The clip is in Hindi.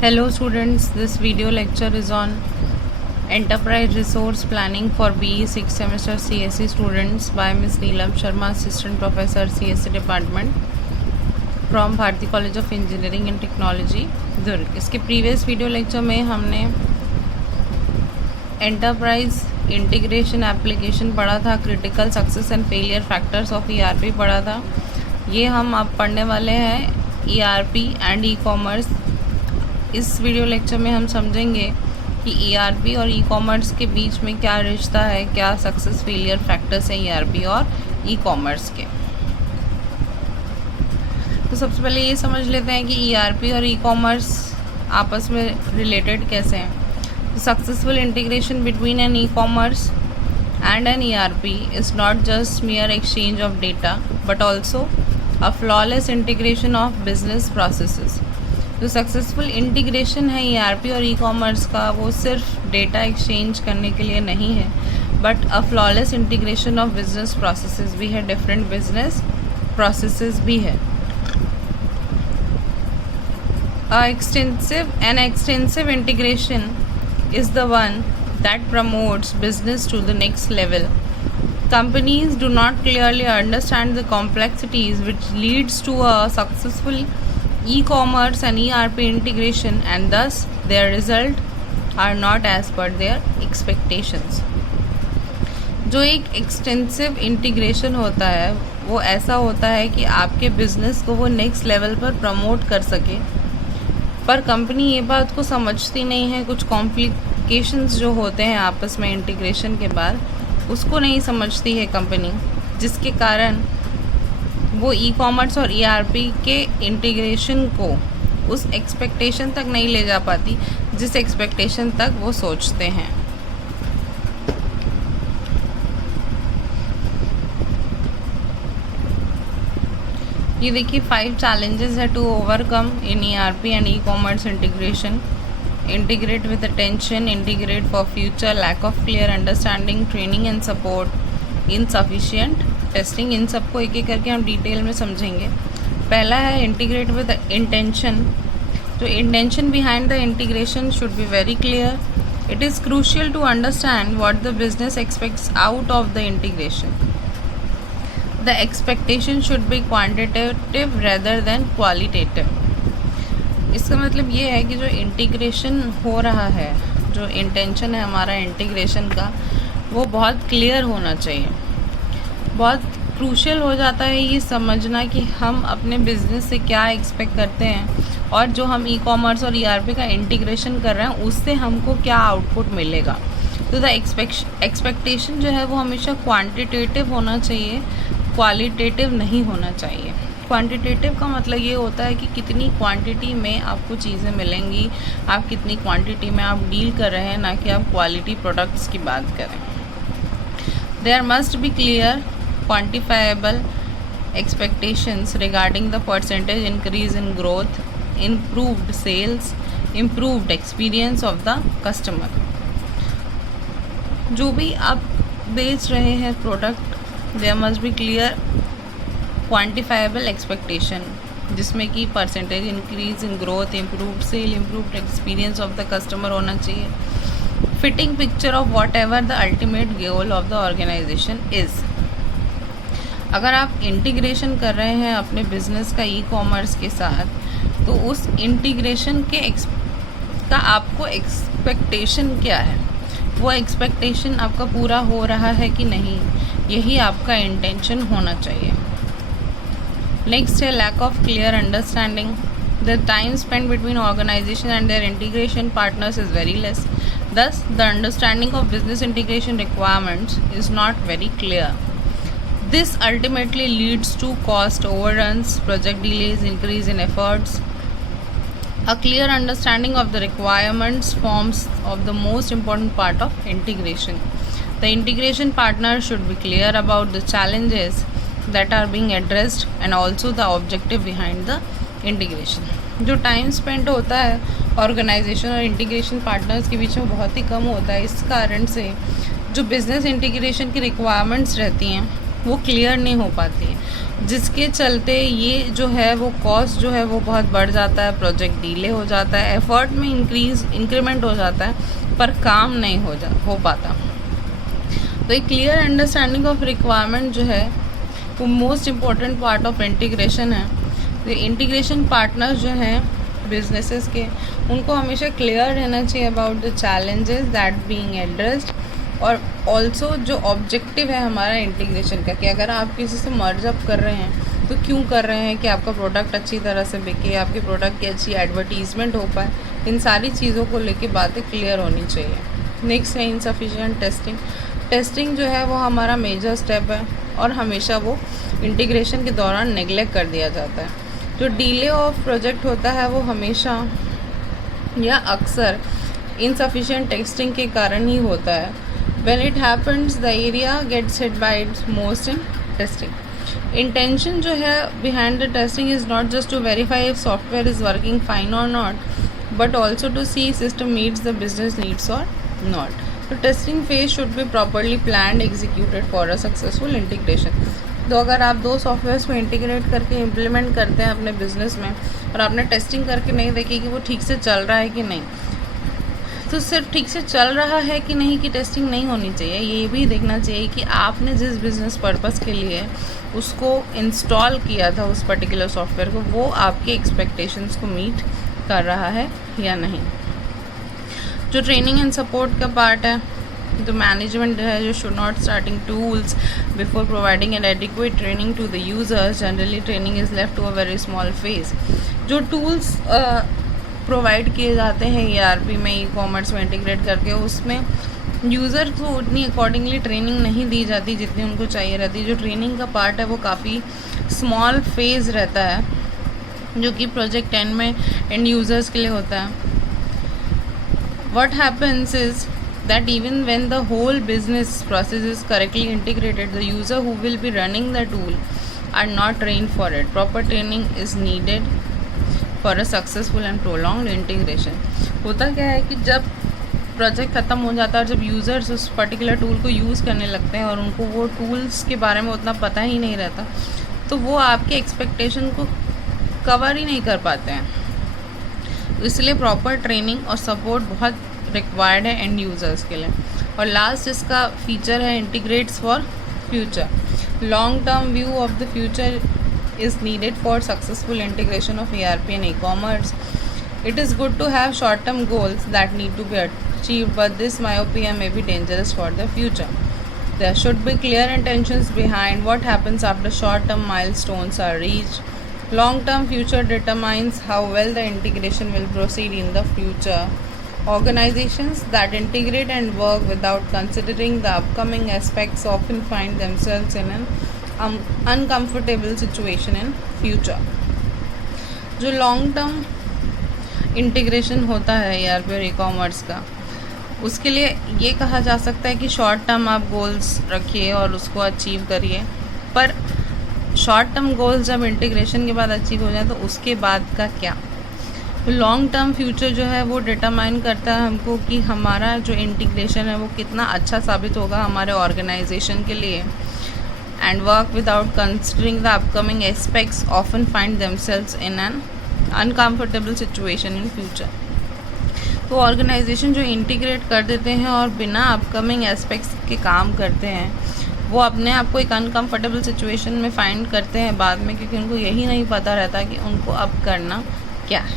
Hello students, this video lecture is on Enterprise Resource Planning for BE 6th semester CSE students by Ms. Neelam Sharma, Assistant Professor CSE Department from Bharati College of Engineering and Technology, दुर्ग। इसके प्रीवियस वीडियो लेक्चर में हमने एंटरप्राइज इंटीग्रेशन एप्लीकेशन पढ़ा था, critical success and failure factors of ERP पढ़ा था। ये हम अब पढ़ने वाले हैं ERP एंड ई-कॉमर्स। इस वीडियो लेक्चर में हम समझेंगे कि ERP और ई-कॉमर्स के बीच में क्या रिश्ता है, क्या सक्सेस फेलियर फैक्टर्स हैं ERP और ई-कॉमर्स के। तो सबसे पहले ये समझ लेते हैं कि ERP और ई-कॉमर्स आपस में रिलेटेड कैसे हैं। तो successful integration between an e-commerce and an ERP is not just mere exchange of data but also a flawless integration of business processes. जो सक्सेसफुल इंटीग्रेशन है ERP और ई-कॉमर्स का, वो सिर्फ डेटा एक्सचेंज करने के लिए नहीं है but a flawless integration of business processes भी है, डिफरेंट बिजनेस प्रोसेसेस भी है। An extensive integration is the one that promotes business to the next level. Companies do not clearly understand the complexities which leads to a successful e-commerce and ERP integration, and thus their results are not as per their expectations. जो एक एक्सटेंसिव इंटीग्रेशन होता है वो ऐसा होता है कि आपके बिजनेस को वो नेक्स्ट लेवल पर प्रमोट कर सके, पर कंपनी ये बात को समझती नहीं है। कुछ कॉम्प्लिकेशंस जो होते हैं आपस में इंटीग्रेशन के बाद, उसको नहीं समझती है कंपनी, जिसके कारण वो ई-कॉमर्स और ERP के इंटीग्रेशन को उस एक्सपेक्टेशन तक नहीं ले जा पाती जिस एक्सपेक्टेशन तक वो सोचते हैं। ये देखिए 5 challenges है to overcome in ERP and e-commerce integration. Integrate with attention, integrate for future, lack of clear understanding, training and support, insufficient testing. इन सबको एक एक करके हम डिटेल में समझेंगे। पहला है इंटीग्रेट विद इंटेंशन। तो intention behind the integration should be very clear. It is crucial to understand what the business expects out of the integration. The expectation should be quantitative rather than qualitative. इसका मतलब ये है कि जो इंटीग्रेशन हो रहा है, जो इंटेंशन है हमारा इंटीग्रेशन का, वो बहुत क्लियर होना चाहिए। बहुत क्रूशियल हो जाता है ये समझना कि हम अपने बिजनेस से क्या एक्सपेक्ट करते हैं और जो हम ई-कॉमर्स और ERP का इंटीग्रेशन कर रहे हैं उससे हमको क्या आउटपुट मिलेगा। तो द एक्सपेक्टेशन जो है वो हमेशा क्वांटिटेटिव होना चाहिए, क्वालिटेटिव नहीं होना चाहिए। क्वांटिटेटिव का मतलब ये होता है कि कितनी क्वांटिटी में आपको चीज़ें मिलेंगी, आप कितनी क्वांटिटी में आप डील कर रहे हैं, ना कि आप क्वालिटी प्रोडक्ट्स की बात करें। There must be clear quantifiable expectations regarding the percentage increase in growth, improved sales, improved experience of the customer। जो भी आप बेच रहे हैं product, there must be clear quantifiable expectation, जिसमें कि percentage increase in growth, improved sale, improved experience of the customer होना चाहिए। Fitting picture of whatever the ultimate goal of the organisation is. अगर आप इंटीग्रेशन कर रहे हैं अपने बिजनेस का ई-कॉमर्स के साथ, तो उस इंटीग्रेशन के का आपको एक्सपेक्टेशन क्या है, वो एक्सपेक्टेशन आपका पूरा हो रहा है कि नहीं, यही आपका इंटेंशन होना चाहिए। नेक्स्ट है lack of clear understanding. The time spend between organisation and their integration partners is very less, thus the understanding of business integration requirements is not very clear. This ultimately leads to cost overruns, project delays, increase in efforts. A clear understanding of the requirements forms of the most important part of integration. The integration partner should be clear about the challenges that are being addressed and also the objective behind the integration. जो टाइम स्पेंड होता है ऑर्गेनाइजेशन और इंटीग्रेशन पार्टनर्स के बीच में बहुत ही कम होता है। इस कारण से जो बिज़नेस इंटीग्रेशन की रिक्वायरमेंट्स रहती हैं वो क्लियर नहीं हो पाती है, जिसके चलते ये जो है वो कॉस्ट जो है वो बहुत बढ़ जाता है, प्रोजेक्ट डिले हो जाता है, एफर्ट में इंक्रीमेंट हो जाता है, पर काम नहीं हो पाता। तो एक क्लियर अंडरस्टैंडिंग ऑफ रिक्वायरमेंट जो है वो most important part of integration है। तो इंटीग्रेशन पार्टनर्स जो हैं बिजनेसेस के, उनको हमेशा क्लियर रहना चाहिए about the challenges that being addressed, और ऑल्सो जो ऑब्जेक्टिव है हमारा इंटीग्रेशन का, कि अगर आप किसी से मर्ज अप कर रहे हैं तो क्यों कर रहे हैं, कि आपका प्रोडक्ट अच्छी तरह से बिके, आपके प्रोडक्ट की अच्छी एडवर्टीजमेंट हो पाए, इन सारी चीज़ों को लेके बातें क्लियर होनी चाहिए। नेक्स्ट है इनसफिशिएंट टेस्टिंग। टेस्टिंग जो है वो हमारा मेजर स्टेप है और हमेशा वो इंटीग्रेशन के दौरान नेगलेक्ट कर दिया जाता है। जो डिले ऑफ प्रोजेक्ट होता है वो हमेशा या अक्सर इनसफिशिएंट टेस्टिंग के कारण ही होता है। When it happens, the area gets hit by its most in testing. Intention जो है behind the testing is not just to verify if software is working fine or not, but also to see system meets the business needs or not. The testing phase should be properly planned, executed for a successful integration. तो अगर आप दो सॉफ्टवेयर्स को इंटीग्रेट करके इम्प्लीमेंट करते हैं अपने बिजनेस में और आपने टेस्टिंग करके नहीं देखी कि वो ठीक से चल रहा है कि नहीं, तो सिर्फ ठीक से चल रहा है कि नहीं की टेस्टिंग नहीं होनी चाहिए, ये भी देखना चाहिए कि आपने जिस बिज़नेस पर्पस के लिए उसको इंस्टॉल किया था उस पर्टिकुलर सॉफ्टवेयर को, वो आपके एक्सपेक्टेशंस को मीट कर रहा है या नहीं। जो ट्रेनिंग एंड सपोर्ट का पार्ट है, तो मैनेजमेंट है जो should not starting tools before providing an adequate training to the users. Generally training is left to a very small phase. जो टूल्स प्रोवाइड किए जाते हैं ERP में, ई-कॉमर्स में इंटीग्रेट करके, उसमें यूज़र को उतनी अकॉर्डिंगली ट्रेनिंग नहीं दी जाती जितनी उनको चाहिए रहती। जो ट्रेनिंग का पार्ट है वो काफ़ी स्मॉल फेज़ रहता है, जो कि प्रोजेक्ट 10 में एंड यूज़र्स के लिए होता है। What happens is that even when the whole business process is correctly integrated, the user who will be running the tool are not trained for it. Proper training is needed for a successful and prolonged integration. होता क्या है कि जब प्रोजेक्ट ख़त्म हो जाता है और जब यूज़र्स उस पर्टिकुलर टूल को यूज़ करने लगते हैं और उनको वो टूल्स के बारे में उतना पता ही नहीं रहता, तो वो आपके एक्सपेक्टेशन को कवर ही नहीं कर पाते हैं। इसलिए प्रॉपर ट्रेनिंग और सपोर्ट बहुत रिक्वायर्ड है एंड यूज़र्स के लिए। और लास्ट इसका फीचर है integrates for future. Long term view of the future is needed for successful integration of ERP and e-commerce. It is good to have short-term goals that need to be achieved, but this myopia may be dangerous for the future. There should be clear intentions behind what happens after short-term milestones are reached. Long-term future determines how well the integration will proceed in the future. Organizations that integrate and work without considering the upcoming aspects often find themselves in an uncomfortable situation in future. जो लॉन्ग टर्म इंटीग्रेशन होता है ERP और ई-कॉमर्स का, उसके लिए ये कहा जा सकता है कि शॉर्ट टर्म आप गोल्स रखिए और उसको अचीव करिए, पर शॉर्ट टर्म गोल्स जब इंटीग्रेशन के बाद अचीव हो जाए तो उसके बाद का क्या। तो लॉन्ग टर्म फ्यूचर जो है वो डिटरमाइन करता है हमको कि हमारा जो इंटीग्रेशन है वो कितना अच्छा साबित होगा हमारे ऑर्गेनाइजेशन के लिए। And work without considering the upcoming aspects often find themselves in an uncomfortable situation in future. तो ऑर्गेनाइजेशन जो इंटीग्रेट कर देते हैं और बिना अपकमिंग एस्पेक्ट्स के काम करते हैं, वो अपने आप को एक अनकम्फर्टेबल सिचुएशन में फाइंड करते हैं बाद में, क्योंकि उनको यही नहीं पता रहता कि उनको अब करना क्या है।